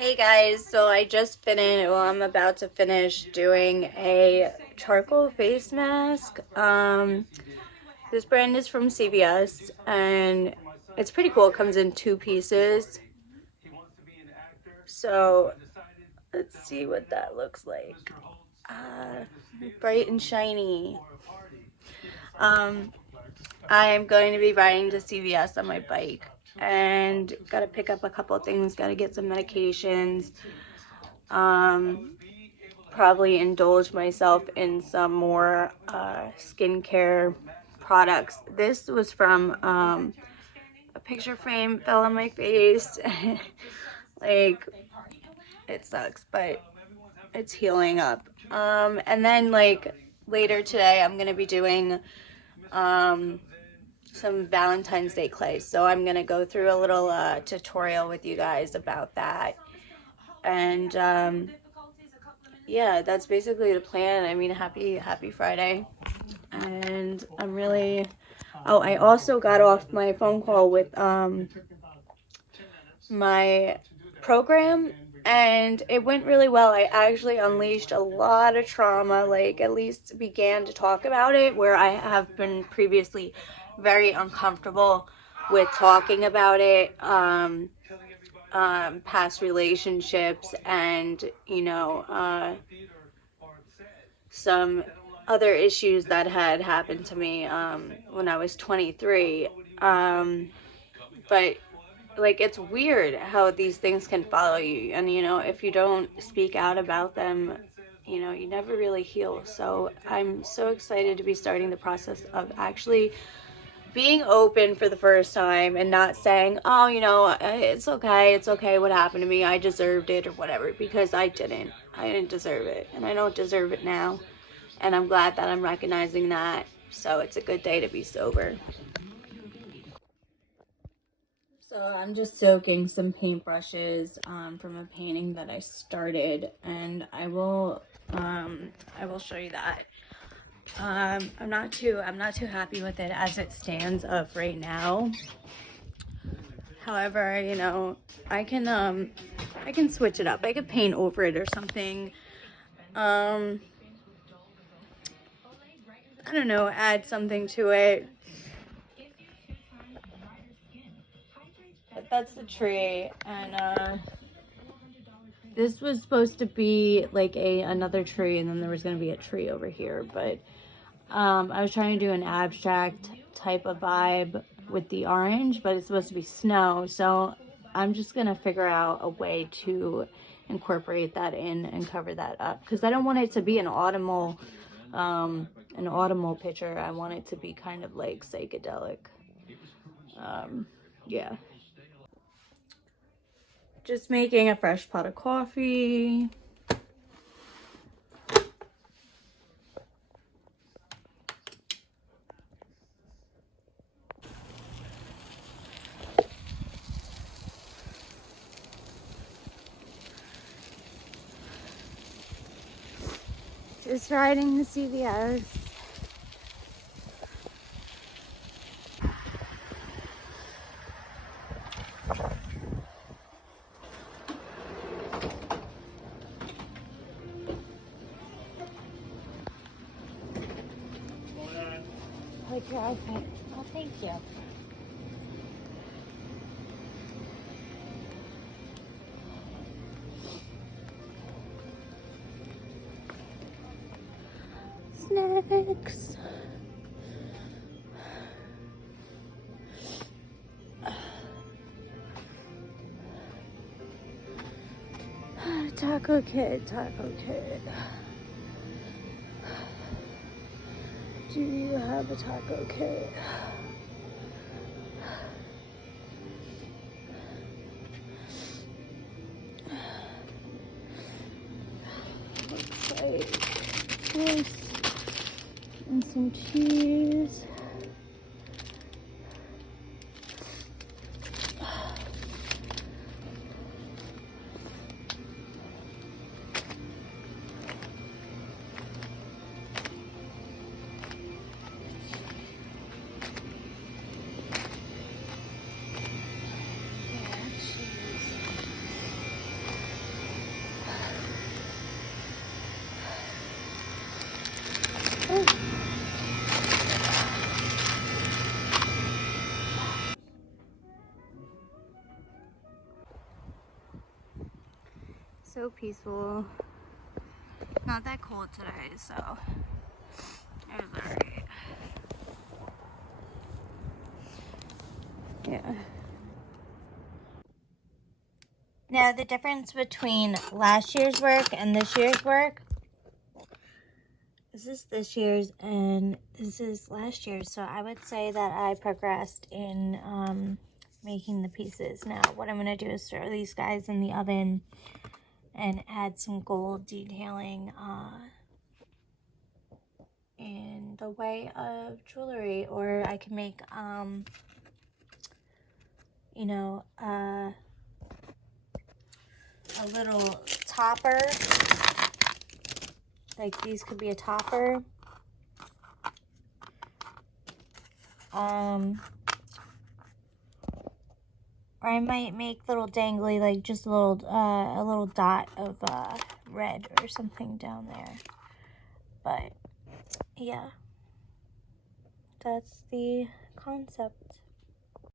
Hey guys, so I just finished, well, I'm about to finish doing a charcoal face mask. This brand is from CVS and it's pretty cool. It comes in two pieces. So let's see what that looks like. Bright and shiny. Um, I'm going to be riding to CVS on my bike and gotta pick up a couple of things, gotta get some medications. Probably indulge myself in some more skincare products. This was from a picture frame fell on my face. Like, it sucks, but it's healing up. And then like later today I'm gonna be doing some Valentine's Day clay. So I'm gonna go through a little tutorial with you guys about that. And yeah, that's basically the plan. I mean, happy Friday. And I'm really, oh, I also got off my phone call with my program, and it went really well. I actually unleashed a lot of trauma, like at least began to talk about it, where I have been previously very uncomfortable with talking about it. Past relationships and, some other issues that had happened to me when I was 23. But like, it's weird how these things can follow you, and if you don't speak out about them, you never really heal. So I'm so excited to be starting the process of actually being open for the first time and not saying, oh, it's okay what happened to me, I deserved it or whatever, because I didn't deserve it, and I don't deserve it now. And I'm glad that I'm recognizing that. So it's a good day to be sober. So I'm just soaking some paintbrushes from a painting that I started, and I will show you that. I'm not too happy with it as it stands of right now. However, I can switch it up. I could paint over it or something. I don't know, add something to it. But that's the tree, and this was supposed to be like another tree, and then there was going to be a tree over here, but I was trying to do an abstract type of vibe with the orange, but it's supposed to be snow, so I'm just gonna figure out a way to incorporate that in and cover that up, because I don't want it to be an autumnal picture. I want it to be kind of like psychedelic. Yeah, just making a fresh pot of coffee. Just riding the CVS. Like your outfit. Oh, thank you. Snacks. Taco kit, taco kit. Do you have a taco kit? Looks like this and some cheese. so peaceful. Not that cold today, so it was alright. Yeah. Now, the difference between last year's work and this year's work, this is this year's and this is last year's. So I would say that I progressed in making the pieces. Now, what I'm going to do is throw these guys in the oven and add some gold detailing in the way of jewelry, or I can make, you know, a little topper. Like these could be a topper. Or I might make little dangly, like just a little dot of red or something down there. But yeah, that's the concept.